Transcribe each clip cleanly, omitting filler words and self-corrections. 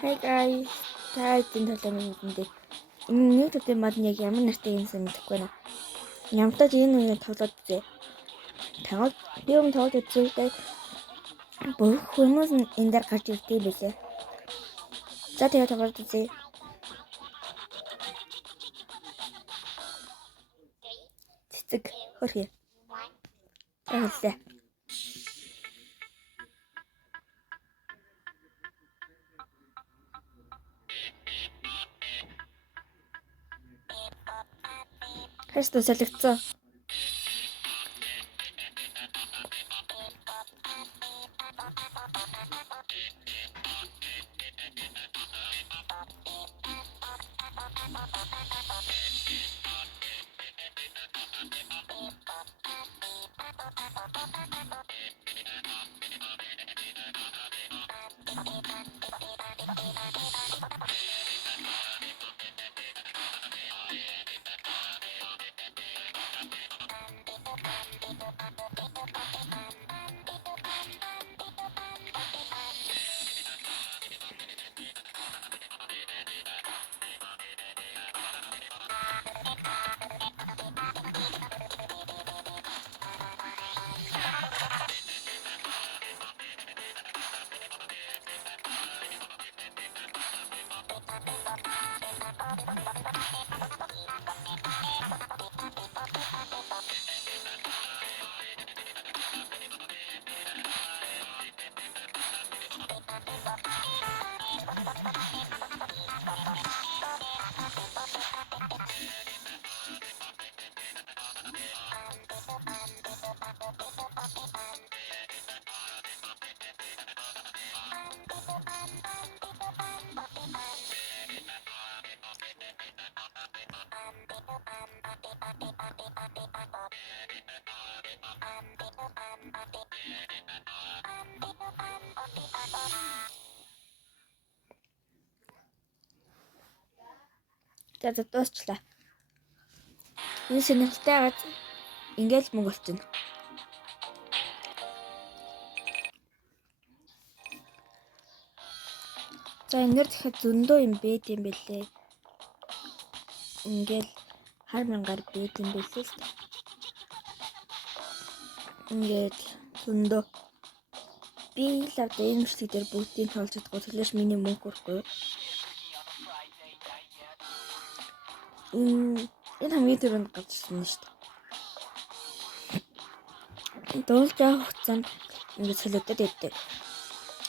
Hey guys, таагийн төлөв мэдээ. Энэ нэг төдий мод яг ямар нэртэй юмсан мэдэхгүй байна. Ямтаж энэ үеийн тоглоод үзье. Тоглоод би өмнө тоглоод үзсэн. Бүх хүмүүс энэ дээр гарч ирдэг байлээ. За тэгээ тоглоод үзье. Цэцэг хөрхий. Тэгэлээ. Хэстэ солигдсон. За дуусчлаа. Энэ сонирхолтой гад ингээл мөнгө олчихно. За энээр дахиад зөндөө юм бэд юм бэлээ. Ингээл хар мянгаар бэд юм бэлээ л. Ингээд зөндөө би л одоо энэ мөрчлөг дээр бүгдийг тоолж чадахгүй төлөөш миний мөнгө хүрхгүй. Энэ хамгийн түрүүнд гарч ирсэн шүү дээ. Дуулж авах хугацаанд ингээд солиодод өгдөг.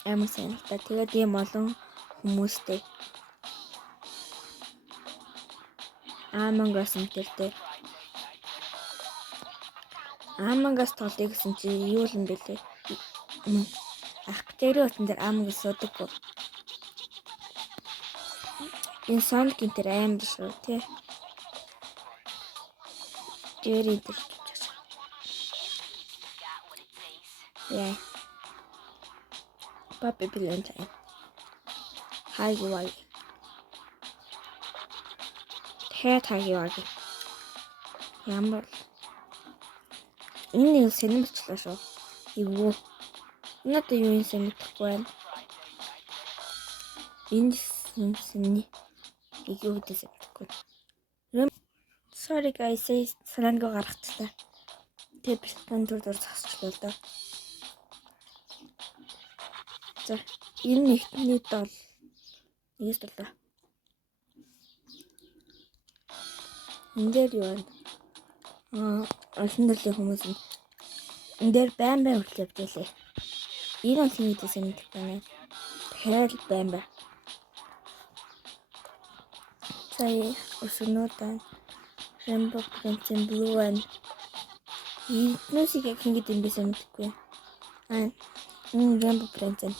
Амар сайн л та. Тэгээд ийм олон хүмүүстэй Among Us мэтэртэй. Among Us тоглоё гэсэн чи юу юм бэлээ? Ах тэр утсан дээр Among Us суудаггүй. Энэ Sonic энэ амар шүү тий. Jerry тэр. Yeah. Puppy Valentine. Hi guys. Хаяг. Ямар энэ нэг сэнэмчлээ шүү. Эвгүй. Надад юу юм сэнэхгүй байна. Энэ сэнэний юу гэдэг сэхгүй. Sorry guys, санааг гаргачихлаа. Тэг бэлтгэн дүр зогсчлоо доо. За, энэ нэгтний дол. Нэгээс долоо. Энд дээр юу вэ? Олон төрлийн хүмүүс энэ дээр байн хүртэл явдээ. Энэ нь хин гэдэг юм байна. Тэгэхээр байн. Сая өсөнөөдөө Rainbow Princess Blue and Энэсийг хин гэдэг юм бэ мэдгүй. Энэ Rainbow Princess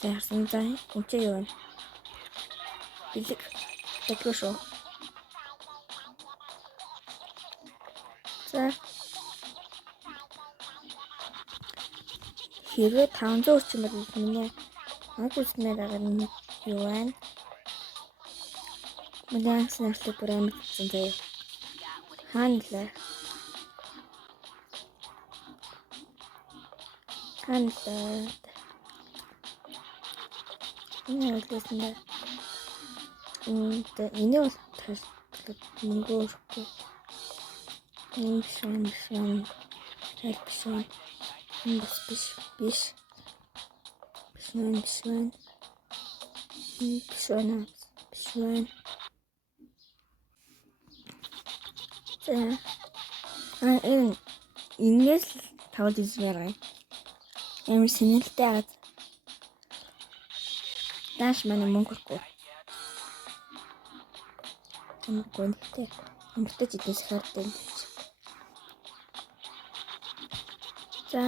харсан зай энэ юу вэ? Билэг тэтгэв шүү. За хэрвээ 500 орчим байвал миний үснээр байгаа нь юу вэ? Мэдээ санаалт бүр амар гэсэн заяа. Хандлаа. Энэ үлдээсэн дээ. энийг бол тайлбарлаад мөнгө өрөхгүй. Энэ биш байна. Аль биш байна. Энэ бас биш. Биш байна. Биш байна. За. Энэ инээс л тавд үзмээр байна. Ямар сэнэлтэй агаад. Дааш манай мөнгө өрөхгүй. Гонтой. Өмөртөж идээс хардаг юм чи. За.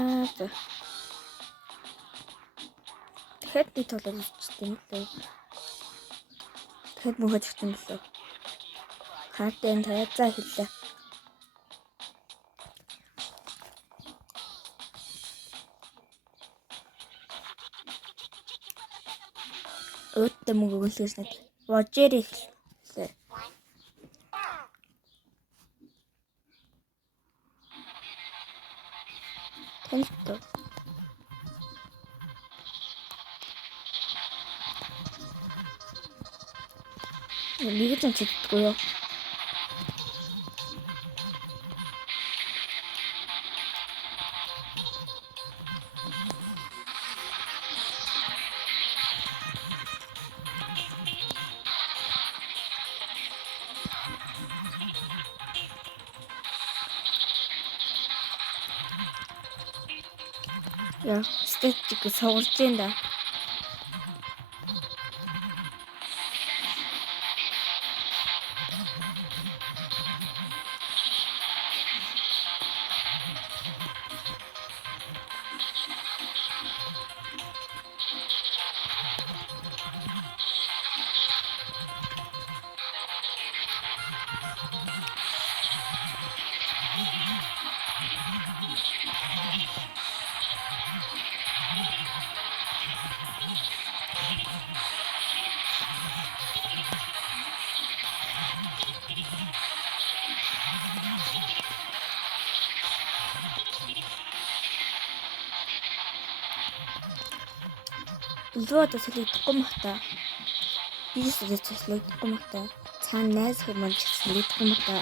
Тэгэхэд би толгой үзчихсэн юм лээ. Тэгэхэд мөхөж өгсөн билээ. Хартын тайзаа хэллээ. Өөдөө мөнгө өгүүлээс нэг вожер хэллээ. Тэнцтэй. Нэг ч чаддаггүй юу? Яа, статик саварч юм да. Лууда солигдохгүй махта. Бисээс солигдохгүй махта. Цаана найз хүмүүс солигдохгүй махта.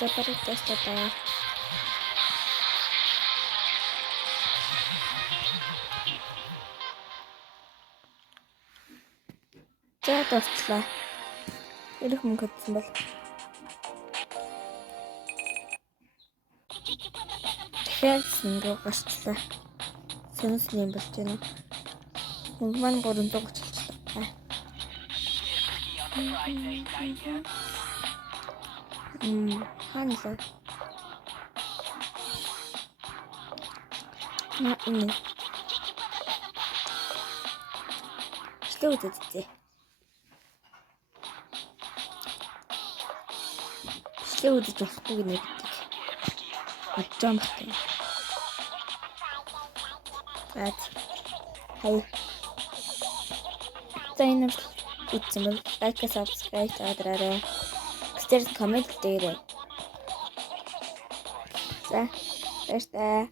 Запарить тестата. За дуслаа. Ирэх мөнгө хөдсөн бол. Тэгэхээр сэнгээ гарчлаа. Сэнсний юм болж байна. Мөнгө маань 330 болчихлоо. Ханлаа. Энэ. Что вот это? Что вот это? Хуйня. Отчём ты? Вот. Хай. Тайнер үтсэн бол лайк, subscribe дараарай. Коммент дээрээ. За, баярлалаа.